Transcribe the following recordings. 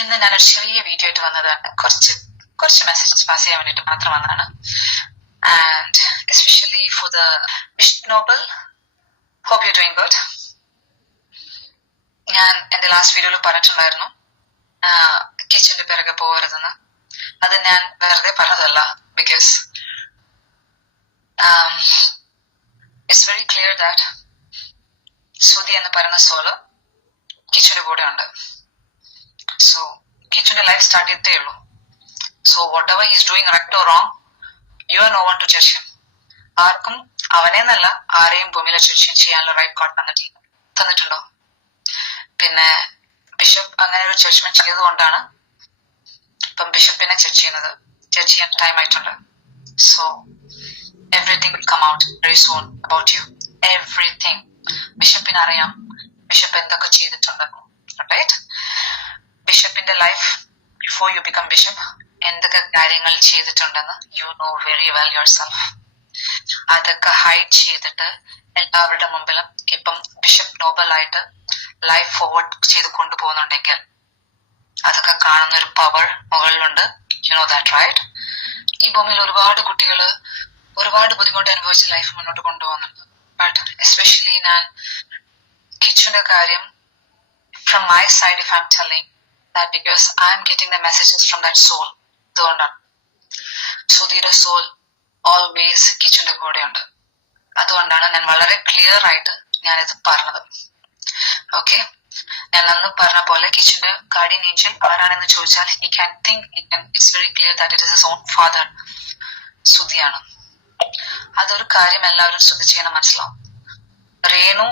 ഇന്ന് ഞാനൊരു ചെറിയ വീഡിയോ ആയിട്ട് വന്നതാണ്. കുറച്ച് മെസ്സേജസ് പാസ് ചെയ്യാൻ വേണ്ടിയിട്ട് മാത്രം വന്നതാണ്. And especially for the Vishnu noble, hope you doing good. ഞാൻ എന്റെ ലാസ്റ്റ് വീഡിയോയിൽ പറഞ്ഞിട്ടുണ്ടായിരുന്നു കിച്ചന്റെ പിറകെ പോകരുതെന്ന്. അത് ഞാൻ വെറുതെ പറഞ്ഞതല്ല. Because it's very clear that Sudhi എന്ന് പറയുന്ന സോള് കിച്ചന്റെ കൂടെ ഉണ്ട്. സോ കിച്ചന്റെ ലൈഫ് സ്റ്റാർട്ട് ചെയ്തേ ഉള്ളൂ. So whatever is doing right or wrong, you are no one to judge him. ആർക്കും അവനെന്നല്ല ആരെയും ഭൂമിയിലെ ജഡ്ജ് ചെയ്യാനുള്ള റൈറ്റ് ഗോഡ് തന്നിട്ടുണ്ടോ? പിന്നെ ബിഷപ്പ് അങ്ങനെ ഒരു ജഡ്ജ്മെന്റ് ചെയ്തുകൊണ്ടാണ് ഇപ്പം ബിഷപ്പിനെ ജഡ്ജ് ചെയ്യാൻ ടൈം ആയിട്ടുണ്ട്. So everything will come out very soon about you. Everything ബിഷപ്പിന് അറിയാം ബിഷപ്പ് എന്തൊക്കെ ചെയ്തിട്ടുണ്ടെന്ന്. റൈറ്റ്? ബിഷപ്പിന്റെ life before you become bishop എന്തൊക്കെ കാര്യങ്ങൾ ചെയ്തിട്ടുണ്ടെന്ന് you know very well yourself. അതൊക്കെ ഹൈഡ് ചെയ്തിട്ട് എല്ലാവരുടെ മുമ്പിലും ഇപ്പം ബിഷപ്പ് നോബലായിട്ട് ലൈഫ് ഫോർവേഡ് ചെയ്ത് കൊണ്ടുപോകുന്നുണ്ടെങ്കിൽ അതൊക്കെ കാണുന്ന ഒരു പവർ മുകളിലുണ്ട്. You know that, right? ഈ ഭൂമിയിൽ ഒരുപാട് കുട്ടികൾ ഒരുപാട് ബുദ്ധിമുട്ട് അനുഭവിച്ച് ലൈഫ് മുന്നോട്ട് കൊണ്ടുപോകുന്നുണ്ട്. ബട്ട് എസ്പെഷ്യലി ഞാൻ കിച്ചുവിന്റെ കാര്യം from my side, if I'm telling that, because I'm getting the messages from that soul. അതുകൊണ്ടാണ് സുധിയുടെ സോൾ ഓൾവേസ് കിച്ചന്റെ കൂടെ ഉണ്ട്. അതുകൊണ്ടാണ് ഞാൻ വളരെ ക്ലിയർ ആയിട്ട് ഞാനിത് പറഞ്ഞത്. ഓക്കെ, ഞാൻ അന്ന് പറഞ്ഞ പോലെ കിച്ചന്റെ ഗാർഡിയൻ ഏഞ്ചൽ ആരാണെന്ന് ചോദിച്ചാൽ it's very clear that it is his own father, സുധിയാണ്. അതൊരു കാര്യം എല്ലാവരും ശ്രദ്ധിച്ചാൽ മനസ്സിലാവും. രേണു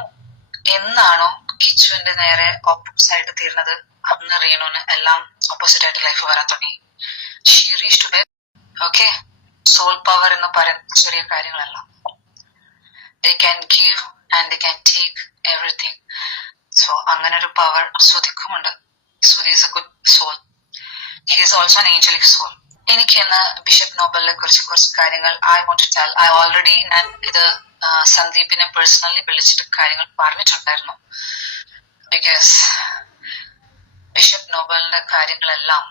എന്നാണോ കിച്ചുവിന്റെ നേരെ ഓപ്പോസിറ്റ് ആയിട്ട് തീർന്നത്, അന്ന് റേണുവിന് എല്ലാം ഓപ്പോസിറ്റ് ആയിട്ട് ലൈഫ് വരാൻ തുടങ്ങി. She reach to okay. Soul power എന്ന് പറയുന്ന ചെറിയ കാര്യങ്ങളല്ല. They can give and they can take everything. So അങ്ങനെ ഒരു പവർ സുധിക്കുമുണ്ട്. Sudhi is a good soul. He is also an angelic soul. എനിക്ക് ഇന്ന് ബിഷപ്പ് നോബലിനെ കുറിച്ച് കുറച്ച് കാര്യങ്ങൾ I want to tell. I already ഞാൻ ഇത് സന്ദീപിനെ പേഴ്സണലി വിളിച്ചിട്ട് കാര്യങ്ങൾ പറഞ്ഞിട്ടുണ്ടായിരുന്നു. ബിക്കോസ് ബിഷപ്പ് നോബലിന്റെ കാര്യങ്ങളെല്ലാം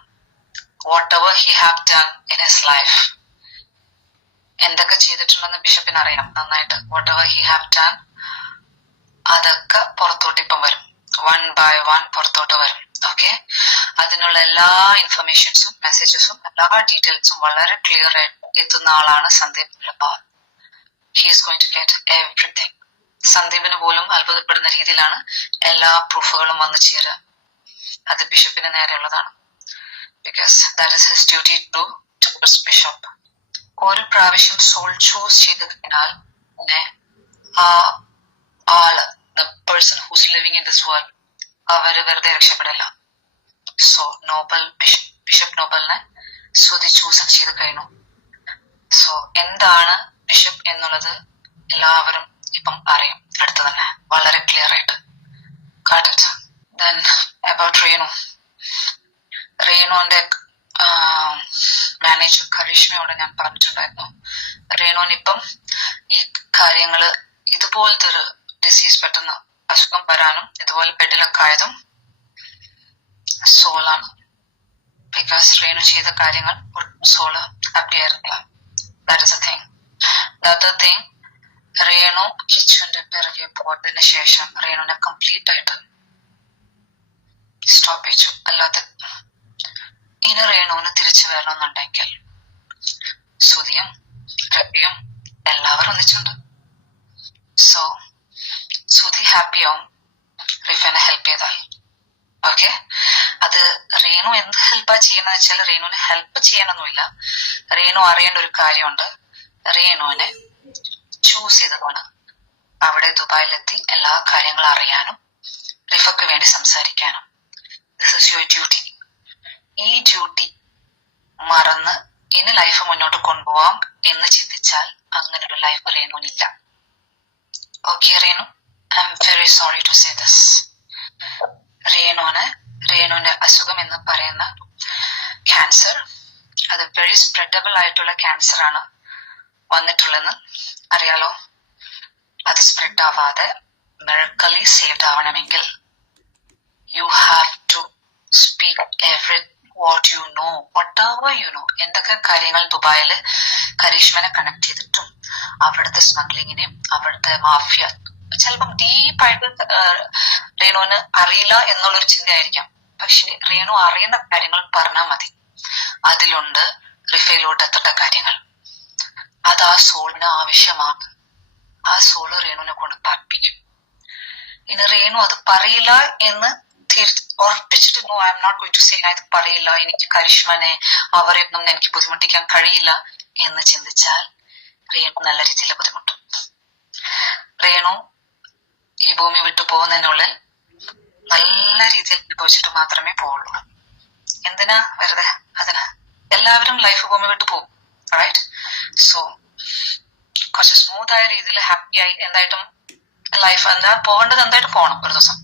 what ever he have done in his life, എന്തൊക്കെ ചെയ്തിട്ടുണ്ടെന്ന് ബിഷപ്പിന് അറിയാം നന്നായിട്ട്. What ever he have done അതൊക്കെ പുറത്തോട്ട് ഇപ്പം വരും. വൺ ബൈ വൺ പുറത്തോട്ട് വരും. ഓക്കെ, അതിനുള്ള എല്ലാ ഇൻഫർമേഷൻസും മെസ്സേജസും എല്ലാ ഡീറ്റെയിൽസും വളരെ ക്ലിയർ ആയിട്ട് എത്തുന്ന ആളാണ് Sandeep Labar. He is going to get everything. സന്ദീപിന് പോലും അത്ഭുതപ്പെടുന്ന രീതിയിലാണ് എല്ലാ പ്രൂഫുകളും വന്നു ചേരുക. അത് ബിഷപ്പിന് നേരെയുള്ളതാണ്. Because that is his duty towards bishop. ഒരു പ്രാവശ്യം സോൾ ചൂസ് ചെയ്ത് കഴിഞ്ഞാൽ പിന്നെ ആ ആള്, the person who's living in this world, അവര് വെറുതെ രക്ഷപ്പെടില്ല. സോ ബിഷപ്പ് നോബലിനെ സുധി ചൂസ് ചെയ്ത് കഴിഞ്ഞു. സോ എന്താണ് ബിഷപ്പ് എന്നുള്ളത് എല്ലാവരും ഇപ്പം അറിയും അടുത്ത് തന്നെ, വളരെ ക്ലിയർ ആയിട്ട്. Got it? Then about റേണുവിന്റെ മാനേജർ കരീഷ്മയോട് ഞാൻ പറഞ്ഞിട്ടുണ്ടായിരുന്നു. റേണുവിന് ഇപ്പം ഈ കാര്യങ്ങള് ഇതുപോലത്തെ ഒരു ഡിസീസ് പെട്ടെന്ന് അസുഖം വരാനും ഇതുപോലെ ബെഡിലൊക്കെ ആയതും സോളാണ്. ബിക്കോസ് റേണു ചെയ്ത കാര്യങ്ങൾ സോള് ഹാപ്പി ആയിരുന്നില്ല. That is a thing. The other thing, Renu കിച്ചുവിന്റെ പിറകെ പോയതിനു ശേഷം റേണുവിനെ കംപ്ലീറ്റ് ആയിട്ട് സ്റ്റോപ്പ് ചെയ്തു. അല്ലാതെ ഇനി റേണുവിന് തിരിച്ചു വരണമെന്നുണ്ടെങ്കിൽ സുധിയും രവിയും എല്ലാവരും ഒന്നിച്ചുണ്ട്. സോ സുധി ഹാപ്പിയാവും റിഫനെ ഹെൽപ്പ് ചെയ്താൽ. ഓക്കെ, അത് റേണു എന്ത് ഹെൽപ്പാ ചെയ്യുന്ന വെച്ചാൽ റേണുവിനെ ഹെൽപ്പ് ചെയ്യാനൊന്നുമില്ല. റേണു അറിയേണ്ട ഒരു കാര്യമുണ്ട്. റേണുവിനെ ചൂസ് ചെയ്തതാണ് അവിടെ ദുബായിലെത്തി എല്ലാ കാര്യങ്ങളും അറിയാനും റിഫക്ക് വേണ്ടി സംസാരിക്കാനും. This is your duty. ഈ ഡ്യൂട്ടി മറന്ന് ഇനി ലൈഫ് മുന്നോട്ട് കൊണ്ടുപോവാം എന്ന് ചിന്തിച്ചാൽ അങ്ങനൊരു ലൈഫ് റേണുവിനില്ല. Okay Renu, I'm very sorry to say this. റേണുവിന്റെ അസുഖം എന്ന് പറയുന്ന ക്യാൻസർ, അത് വെരി സ്പ്രെഡബിൾ ആയിട്ടുള്ള ക്യാൻസർ ആണ് വന്നിട്ടുള്ളതെന്ന് അറിയാലോ. അത് സ്പ്രെഡ് ആവാതെ മിറക്കലി സേവ്ഡ് ആവണമെങ്കിൽ you have to speak every what you know, whatever you know. എന്തൊക്കെ കാര്യങ്ങൾ ദുബായിൽ കരീഷ്മനെ കണക്ട് ചെയ്തിട്ടും അവിടുത്തെ സ്മഗ്ലിങ്ങിനെയും അവിടുത്തെ മാഫിയ ചിലപ്പം ഡീപ്പായിട്ട് റേണുവിന് അറിയില്ല എന്നുള്ളൊരു ചിന്തയായിരിക്കാം. പക്ഷെ റേണു അറിയുന്ന കാര്യങ്ങൾ പറഞ്ഞാൽ മതി. അതിലുണ്ട് റിഫയിലോട്ട് എത്തേണ്ട കാര്യങ്ങൾ. അത് ആ സോളിന് ആവശ്യമാണ്. ആ സോള് റേണുവിനെ കൊണ്ട് പറപ്പിക്കും. ഇനി റേണു അത് പറയില്ല എന്ന് ഉറപ്പിച്ചിട്ട് no, I'm not going to say ഞാൻ ഇത് പറയില്ല, എനിക്ക് കരിഷ്മനെ അവരെയൊന്നും എനിക്ക് ബുദ്ധിമുട്ടിക്കാൻ കഴിയില്ല എന്ന് ചിന്തിച്ചാൽ റേണു നല്ല രീതിയിൽ ബുദ്ധിമുട്ടും. റേണു ഈ ഭൂമി വിട്ടു പോകുന്നതിനുള്ളിൽ നല്ല രീതിയിൽ അനുഭവിച്ചിട്ട് മാത്രമേ പോവുള്ളൂ. എന്തിനാ വെറുതെ അതിന്? എല്ലാവരും ലൈഫ് ഭൂമി വിട്ടു പോകും, റൈറ്റ്? സോ കുറച്ച് സ്മൂത്ത് ആയ രീതിയിൽ ഹാപ്പി ആയി എന്തായിട്ടും ലൈഫ് എന്താ പോകേണ്ടത് എന്തായിട്ട് പോകണം ഒരു ദിവസം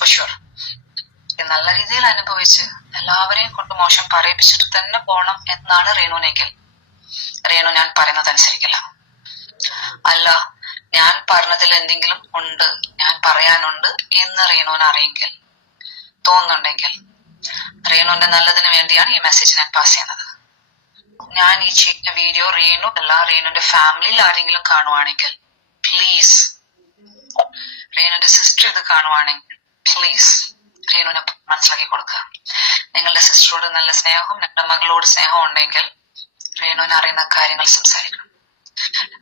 ഫോർ ഷുവർ. നല്ല രീതിയിൽ അനുഭവിച്ച് എല്ലാവരെയും കൊണ്ട് മോശം പറയിപ്പിച്ചിട്ട് തന്നെ പോകണം എന്നാണ് റേണുവിനെങ്കിൽ റേണു ഞാൻ പറയുന്നത് അനുസരിക്കില്ല. അല്ല, ഞാൻ പറഞ്ഞതിൽ എന്തെങ്കിലും ഉണ്ട്, ഞാൻ പറയാനുണ്ട് എന്ന് റേണുവിന് അറിയെങ്കിൽ തോന്നുന്നുണ്ടെങ്കിൽ റേണുവിന്റെ നല്ലതിന് വേണ്ടിയാണ് ഈ മെസ്സേജ് ഞാൻ പാസ് ചെയ്യുന്നത്. ഞാൻ ഈ ചെയ്യുന്ന വീഡിയോ റേണു അല്ല, റേണുവിന്റെ ഫാമിലിയിൽ ആരെങ്കിലും കാണുവാണെങ്കിൽ പ്ലീസ്, റേണുവിന്റെ സിസ്റ്റർ ഇത് കാണുവാണെങ്കിൽ പ്ലീസ് റേണുവിനെ മനസ്സിലാക്കി കൊടുക്കുക. നിങ്ങളുടെ സിസ്റ്ററോട് നല്ല സ്നേഹവും നിങ്ങളുടെ മകളോട് സ്നേഹവും ഉണ്ടെങ്കിൽ റേണുവിന് അറിയുന്ന കാര്യങ്ങൾ സംസാരിക്കണം.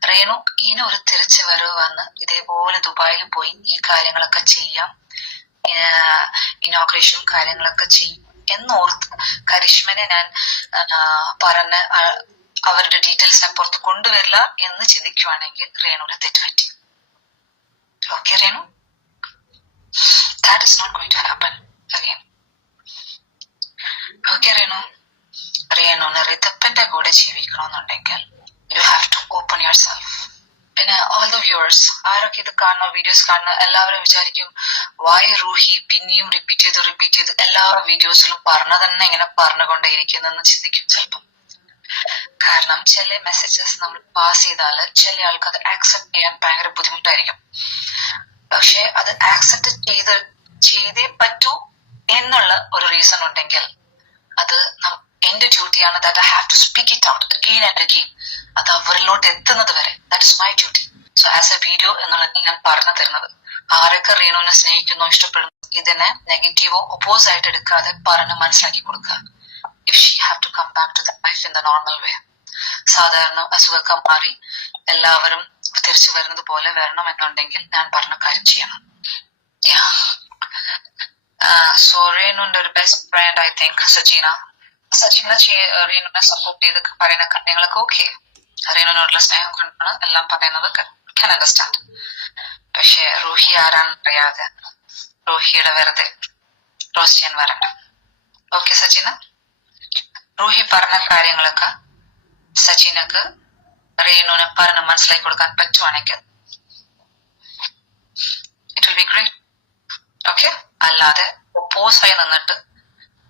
റേണു ഇനി ഒരു തിരിച്ചു വരവ് വന്ന് ഇതേപോലെ ദുബായിൽ പോയി ഈ കാര്യങ്ങളൊക്കെ ചെയ്യാം, ഇനോഗ്രേഷൻ കാര്യങ്ങളൊക്കെ ചെയ്യും എന്നോർത്ത് കരിഷ്മനെ ഞാൻ പറഞ്ഞ് അവരുടെ ഡീറ്റെയിൽസ് ഞാൻ പുറത്ത് കൊണ്ടുവരില്ല എന്ന് ചിന്തിക്കുവാണെങ്കിൽ റേണുവിന് തെറ്റുപറ്റി. Okay Renu, that is not going to happen again. Okay Renu, റേണുവിന് റിതപ്പന്റെ കൂടെ ജീവിക്കണമെന്നുണ്ടെങ്കിൽ you have to open yourself. പിന്നെ ഓൾ ദ വ്യൂവേഴ്സ് ആരൊക്കെ ഇത് കാണുന്ന വീഡിയോസ് കാണുന്ന എല്ലാവരും വിചാരിക്കും വായ് റൂഹി പിന്നെയും റിപ്പീറ്റ് ചെയ്ത് എല്ലാ വീഡിയോസിലും പറഞ്ഞ തന്നെ ഇങ്ങനെ പറഞ്ഞുകൊണ്ടേയിരിക്കുന്നെന്ന് ചിന്തിക്കും ചിലപ്പം. കാരണം ചില മെസ്സേജസ് നമ്മൾ പാസ് ചെയ്താൽ ചില ആൾക്ക് അത് ആക്സെപ്റ്റ് ചെയ്യാൻ ഭയങ്കര ബുദ്ധിമുട്ടായിരിക്കും. പക്ഷെ അത് ആക്സെപ്റ്റ് ചെയ്തേ പറ്റൂ എന്നുള്ള ഒരു റീസൺ ഉണ്ടെങ്കിൽ അത് എന്റെ ഡ്യൂട്ടിയാണ്. That I have to speak it out again and again. അത് അവരിലോട്ട് എത്തുന്നത് വരെ that is my duty. So as a video എന്നുള്ളത് ഞാൻ പറഞ്ഞു തരുന്നത്. ആരൊക്കെ റേണുവിനെ സ്നേഹിക്കുന്നോ ഇഷ്ടപ്പെടുന്നു ഇതിനെ നെഗറ്റീവോ ഒപ്പോസ് ആയിട്ട് എടുക്കാതെ പറഞ്ഞ് മനസ്സിലാക്കി കൊടുക്കുക. If she have to come back to the life in the normal way, സാധാരണ അസുഖമൊക്കെ മാറി എല്ലാവരും തിരിച്ചു വരുന്നത് പോലെ വരണം എന്നുണ്ടെങ്കിൽ ഞാൻ പറഞ്ഞ കാര്യം ചെയ്യണം. സോ റേണുവിന്റെ ഒരു best friend I think Sajeena റേണുവിനെ സപ്പോർട്ട് ചെയ്ത് പറയുന്ന കാര്യങ്ങളൊക്കെ ഓക്കെ. റേണുവിനോടുള്ള സ്നേഹം കൊണ്ടാണ് എല്ലാം പറയുന്നത്, can understand. പക്ഷെ റൂഹി ആരാണെന്ന് അറിയാതെ റൂഹിയുടെ വെറുതെ ക്രോസ് ചെയ്യാൻ വരണ്ട. ഓക്കെ സജീന, റൂഹി പറഞ്ഞ കാര്യങ്ങളൊക്കെ സജീനക്ക് റേണുവിനെ പറഞ്ഞ് മനസ്സിലാക്കി കൊടുക്കാൻ പറ്റുവാണെങ്കിൽ it will be great. Okay, അല്ലാതെ ഒപ്പോസ് ആയി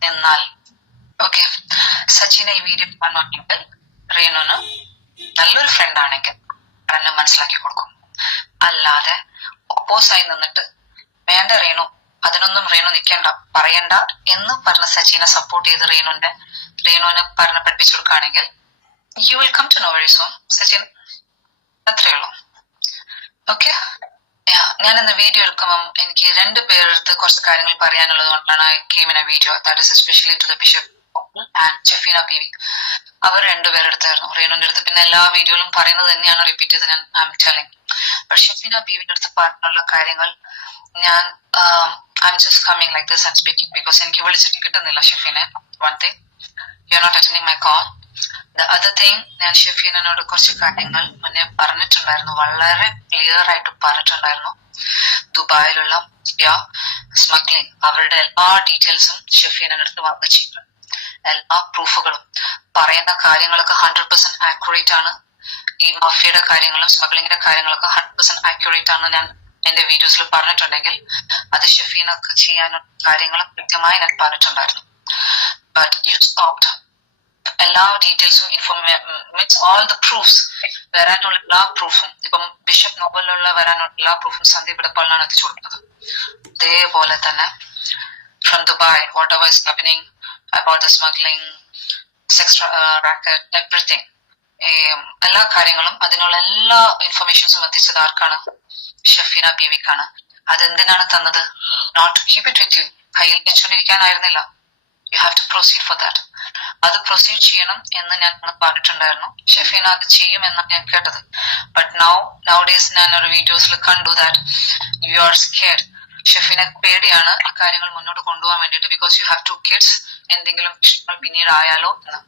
നിന്നാൽ ഓക്കെ. സജീന ഈ വീഡിയോ കാണുവാണെങ്കിൽ റേണുവിന് നല്ലൊരു ഫ്രണ്ട് ആണെങ്കിൽ പറഞ്ഞ് മനസ്സിലാക്കി കൊടുക്കും. അല്ലാതെ ഒപ്പോസ് ആയി നിന്നിട്ട് വേണ്ട റേണു അതിനൊന്നും റേണു നിൽക്കേണ്ട പറയണ്ട എന്ന് പറഞ്ഞ സജീന സപ്പോർട്ട് ചെയ്ത് റേണുവിനെ പറഞ്ഞ് പഠിപ്പിച്ചു കൊടുക്കുകയാണെങ്കിൽ you will come to know very soon Sachin. അത്രേ ഉള്ളൂ. ഓക്കെ, ഞാൻ ഇന്ന് വീഡിയോ എടുക്കുമ്പം എനിക്ക് 2 പേരെടുത്ത് കുറച്ച് കാര്യങ്ങൾ പറയാനുള്ളത് കൊണ്ടാണ് I came in a video. That is especially to the bishop and Shafeena Beevi. അവർ 2 പേരെടുത്തായിരുന്നു റേണുവിന്റെ അടുത്ത്. പിന്നെ എല്ലാ വീഡിയോയിലും പറയുന്നത് തന്നെയാണ് റിപ്പീറ്റ് ചെയ്ത് ഞാൻ ഐ എം ടെല്ലിങ്. പക്ഷെ ഷഫീന ബീവിന്റെ അടുത്ത് പറഞ്ഞുള്ള കാര്യങ്ങൾ ഞാൻ I'm just coming like this and speaking because എനിക്ക് വിളിച്ചിട്ട് കിട്ടുന്നില്ല ഷഫീനെ. One thing, you are not attending my call. The other thing, ഞാൻ ഷഫീനോട് കുറച്ച് കാര്യങ്ങൾ മുന്നേ പറഞ്ഞിട്ടുണ്ടായിരുന്നു, വളരെ ക്ലിയർ ആയിട്ട് പറഞ്ഞിട്ടുണ്ടായിരുന്നു. ദുബായിലുള്ള സ്മഗ്ലിംഗ് അവരുടെ എല്ലാ ഡീറ്റെയിൽസും ഷഫീനോട് അടുത്ത് വാങ്ങിച്ചിട്ടുണ്ട്. എല്ലാ പ്രൂഫുകളും പറയുന്ന കാര്യങ്ങളൊക്കെ 100% ആക്യുറേറ്റ് ആണ്. ഈ മാഫിയയുടെ കാര്യങ്ങളും സ്മഗ്ലിങ്ങിന്റെ കാര്യങ്ങളൊക്കെ 100% ആക്യുറേറ്റ് ആണ്. ഞാൻ എന്റെ വീഡിയോസിൽ പറഞ്ഞിട്ടുണ്ടെങ്കിൽ അത് ഷഫീനൊക്കെ ചെയ്യാനുള്ള കാര്യങ്ങളും കൃത്യമായി ഞാൻ പറഞ്ഞിട്ടുണ്ടായിരുന്നു. But you stopped. എല്ലാ ഡീറ്റെയിൽസും മീൻസ് ഓൾ ദ പ്രൂഫ്സ് വരാനുള്ള എല്ലാ പ്രൂഫും, ഇപ്പം ബിഷപ്പ് നോബലിലുള്ള വരാനുള്ള എല്ലാ പ്രൂഫും സന്ദീപ് ഇടപ്പാളിനാണ് എത്തിച്ചു കൊടുക്കുന്നത്. അതേപോലെ തന്നെ from Dubai, whatever is happening about the smuggling, sex racket, everything. എല്ലാ കാര്യങ്ങളും അതിനുള്ള എല്ലാ ഇൻഫർമേഷൻസും എത്തിച്ചത് ആർക്കാണ്? ഷഫീന ബീവിക്കാണ്. അതെന്തിനാണ് തന്നത്? Not to keep it with you, കയ്യിൽ വെച്ചുകൊണ്ടിരിക്കാനായിരുന്നില്ല. You have to proceed for that. അത് പ്രൊസീഡ് ചെയ്യണം എന്ന് ഞാൻ പറഞ്ഞിട്ടുണ്ടായിരുന്നു. ഷഫീന അത് ചെയ്യും എന്നാണ് ഞാൻ കേട്ടത്. ബട്ട് നൗ ഡേയ്സ് ഞാൻ ഒരു വീഡിയോസിൽ കണ്ടു that you are scared. Shafeena പേടിയാണ് ആ കാര്യങ്ങൾ മുന്നോട്ട് കൊണ്ടുപോകാൻ വേണ്ടിയിട്ട്. Because you have 2 kids. എന്തെങ്കിലും പ്രശ്നങ്ങൾ പിന്നീട് ആയാലോ എന്ന്.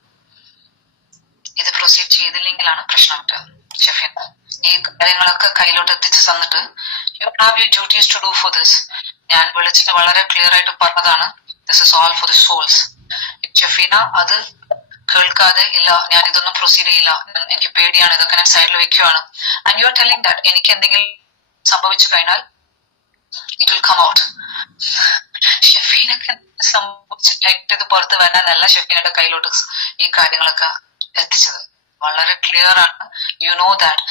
ഇത് പ്രൊസീഡ് ചെയ്തില്ലെങ്കിലാണ് പ്രശ്നം കിട്ടുക. ഷഫീന ഈ കാര്യങ്ങളൊക്കെ കയ്യിലോട്ട് എത്തിച്ച് തന്നിട്ട് you have your duties to do for this. ഞാൻ വിളിച്ചിട്ട് വളരെ ക്ലിയർ ആയിട്ട് പറഞ്ഞതാണ്, this is all for the souls. Shafeena അത് കേൾക്കാതെ, ഇല്ല ഞാൻ ഇതൊന്നും പ്രൊസീഡ് ചെയ്യില്ല, എനിക്ക് പേടിയാണ്, ഇതൊക്കെ ഞാൻ സൈഡിൽ വെക്കുകയാണ്. And you are telling that എനിക്ക് എന്തെങ്കിലും സംഭവിച്ചു കഴിഞ്ഞാൽ ഇറ്റ് വിൽ കം ഔട്ട്. ഷഫീനൊക്കെ സംഭവിച്ചിട്ട് ഇത് പുറത്ത് വരാനല്ല ഷഫീനയുടെ കയ്യിലോട്ട് ഈ കാര്യങ്ങളൊക്കെ എത്തിച്ചത്. വളരെ ക്ലിയർ ആണ്. യു നോ ദാറ്റ്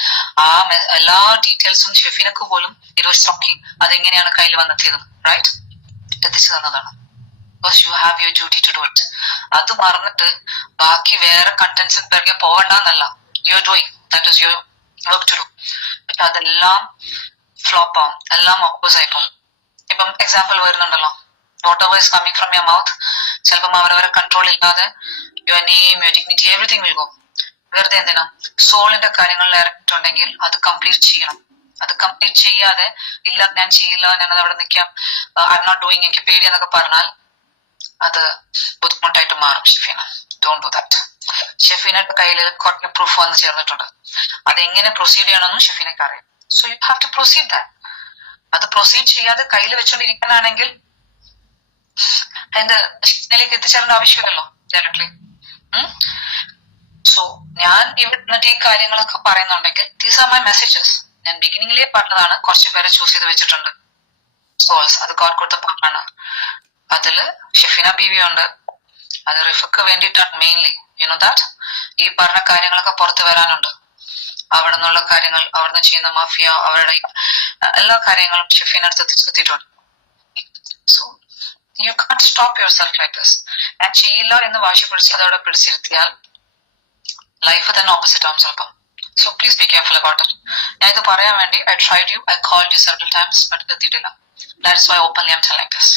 ആ എല്ലാ ഡീറ്റെയിൽസും ഷഫീനക്ക് പോലും ഇറ്റ് വാസ് ഷോക്കിംഗ്. അതെങ്ങനെയാണ് കയ്യിൽ വന്നെത്തിയത്, റൈറ്റ്? എത്തിച്ചു തന്നതാണ്. Because you have your duty to do it. അത് മറന്നിട്ട് ബാക്കി വേറെ കണ്ടന്റ്സിന് പിറകെ പോകണ്ടെന്നല്ല. You are doing that is your work to do. പക്ഷെ അതെല്ലാം ഫ്ലോപ്പ് ആവും, എല്ലാം ഓപ്പോസ് ആയി പോകും. ഇപ്പം എക്സാമ്പിൾ വരുന്നുണ്ടല്ലോ, what ever is coming from your mouth, ചിലപ്പം അവരവരെ കൺട്രോൾ ഇല്ലാതെ your name, your dignity, everything will go. വെറുതെ എന്തിനാ? സോളിന്റെ കാര്യങ്ങളിൽ ഇറങ്ങിയിട്ടുണ്ടെങ്കിൽ അത് കംപ്ലീറ്റ് ചെയ്യണം. അത് കംപ്ലീറ്റ് ചെയ്യാതെ ഇല്ല ഞാൻ ചെയ്യില്ല, ഞാനത് അവിടെ നിൽക്കാം, ഐ എം നോട്ട് ഡൂയിങ്, എനിക്ക് പേടിയെന്നൊക്കെ പറഞ്ഞാൽ അത് ബുദ്ധിമുട്ടായിട്ട് മാറും. Shafeena, don't do that. ഷഫീനയുടെ കയ്യിൽ കുറേ പ്രൂഫ് വന്ന് ചേർന്നിട്ടുണ്ട്. അതെങ്ങനെ പ്രൊസീഡ് ചെയ്യണമെന്നും ഷഫീനക്ക് അറിയാം. So you have to proceed that. അത് പ്രൊസീഡ് ചെയ്യാതെ കയ്യിൽ വെച്ചോണ്ടിരിക്കാനാണെങ്കിൽ അതിന്റെ ഷഫീനയിലേക്ക് എത്തിച്ചേരേണ്ട ആവശ്യമില്ലല്ലോ ഡയറക്ട്ലി. സോ ഞാൻ ഇവിടെ നിന്നിട്ട് ഈ കാര്യങ്ങളൊക്കെ പറയുന്നുണ്ടെങ്കിൽ ദീസ് ആർ മൈ മെസ്സേജസ്. ഞാൻ ബിഗിനിങ്ങിലേ പറഞ്ഞതാണ്, കുറച്ച് പേരെ ചൂസ് ചെയ്ത് വെച്ചിട്ടുണ്ട് സോൾസ്. അത് ഗോഡ് കൊടുത്ത പാട്ടാണ്. അതില് ഷഫീന ബീവി ഉണ്ട്. അത് റിഫക്ക് വേണ്ടിയിട്ടാണ് മെയിൻലി. U know that. ഈ പറഞ്ഞ കാര്യങ്ങളൊക്കെ പുറത്തു വരാനുണ്ട്. അവിടെ നിന്നുള്ള കാര്യങ്ങൾ, അവിടുന്ന് ചെയ്യുന്ന മാഫിയ, അവരുടെ എല്ലാ കാര്യങ്ങളും ഷഫീന അടുത്ത് എത്തിച്ചിട്ടുണ്ട്. So you can't stop your self like this. ഞാൻ ചെയ്യില്ല എന്ന് വാശി പിടിച്ച് അതവിടെ പിടിച്ചിരുത്തിയാൽ ലൈഫ് തന്നെ ഓപ്പോസിറ്റ് ആവും ചിലപ്പം. So please be careful about it. ഞാൻ ഇത് പറയാൻ വേണ്ടി I tried you, I called you several times, but എത്തിയിട്ടില്ല. That's why openly I am telling this.